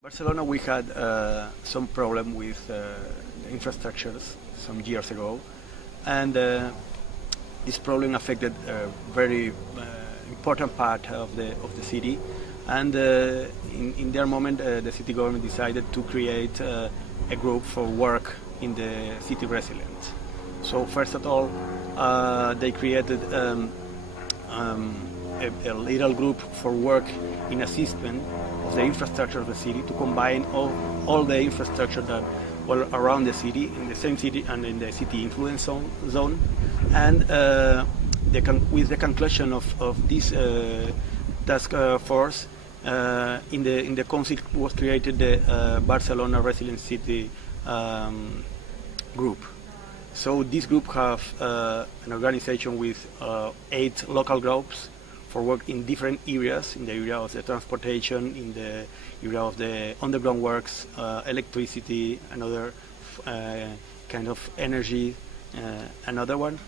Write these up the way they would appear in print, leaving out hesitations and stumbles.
Barcelona, we had some problem with infrastructures some years ago, and this problem affected a very important part of the city. And in their moment, the city government decided to create a group for work in the city resilience. So first of all, they created a little group for work in assessment of the infrastructure of the city, to combine all the infrastructure that were around the city, in the same city and in the city influence zone. And with the conclusion of this task force, in the council was created the Barcelona Resilient City group. So this group have an organization with 8 local groups for work in different areas, in the area of the transportation, in the area of the underground works, electricity, another kind of energy, another one.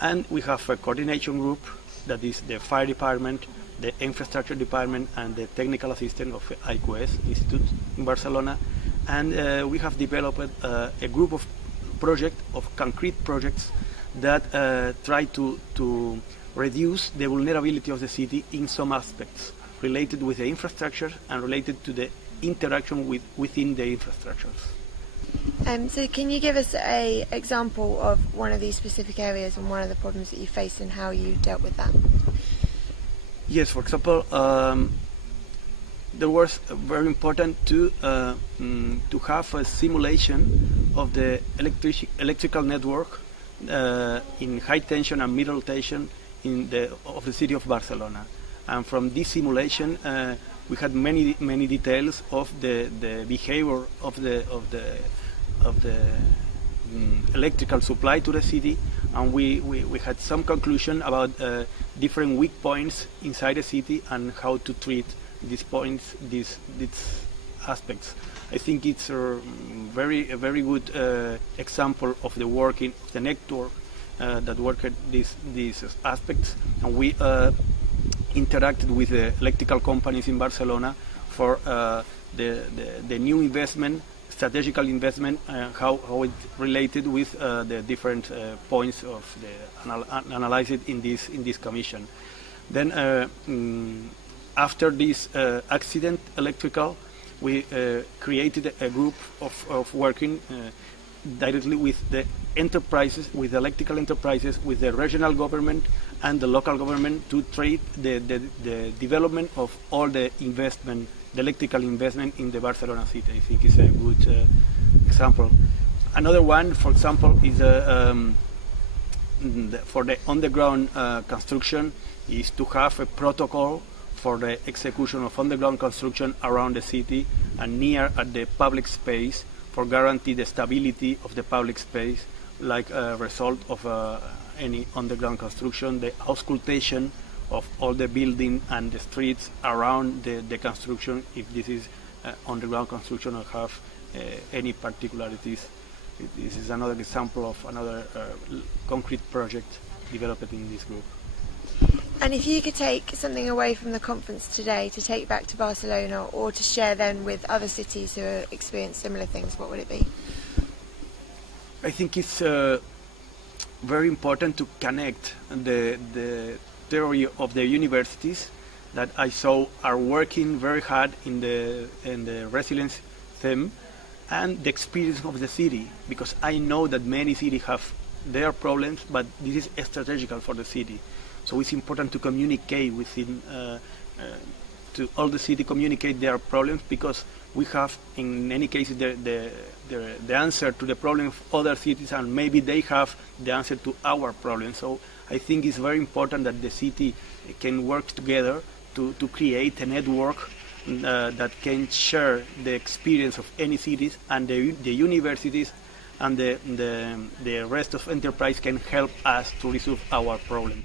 And we have a coordination group that is the fire department, the infrastructure department, and the technical assistant of ICLEI Institute in Barcelona. And we have developed a group of concrete projects that try to reduce the vulnerability of the city in some aspects related with the infrastructure and related to the interaction within the infrastructures. So can you give us an example of one of these specific areas and one of the problems that you faced and how you dealt with that? Yes, for example, there was very important to have a simulation of the electrical network in high tension and middle tension of the city of Barcelona. And from this simulation, we had many details of the behavior of the electrical supply to the city, and we had some conclusion about different weak points inside the city and how to treat these points, these aspects. I think it's a very good example of the working of the network that worked these aspects, and we interacted with the electrical companies in Barcelona for the new investment, strategical investment, how it related with the different points of the analyzed in this commission. Then after this accident electrical, we created a group of working directly with the enterprises, with electrical enterprises, with the regional government and the local government, to treat the development of all the investment, the electrical investment in the Barcelona city. I think is a good example. Another one, for example, is for the underground construction, is to have a protocol for the execution of underground construction around the city and near at the public space, for guarantee the stability of the public space, like a result of any underground construction, the auscultation of all the building and the streets around the construction, if this is underground construction or have any particularities. This is another example of another concrete project developed in this group. And if you could take something away from the conference today to take back to Barcelona, or to share then with other cities who have experienced similar things, what would it be? I think it's very important to connect the theory of the universities that I saw are working very hard in the resilience theme, and the experience of the city, because I know that many cities have their problems, but this is strategical for the city. So it's important to communicate within, to all the city, communicate their problems, because we have, in many cases, the answer to the problem of other cities, and maybe they have the answer to our problem. So I think it's very important that the city can work together to create a network that can share the experience of any cities, and the universities and the rest of enterprise can help us to resolve our problems.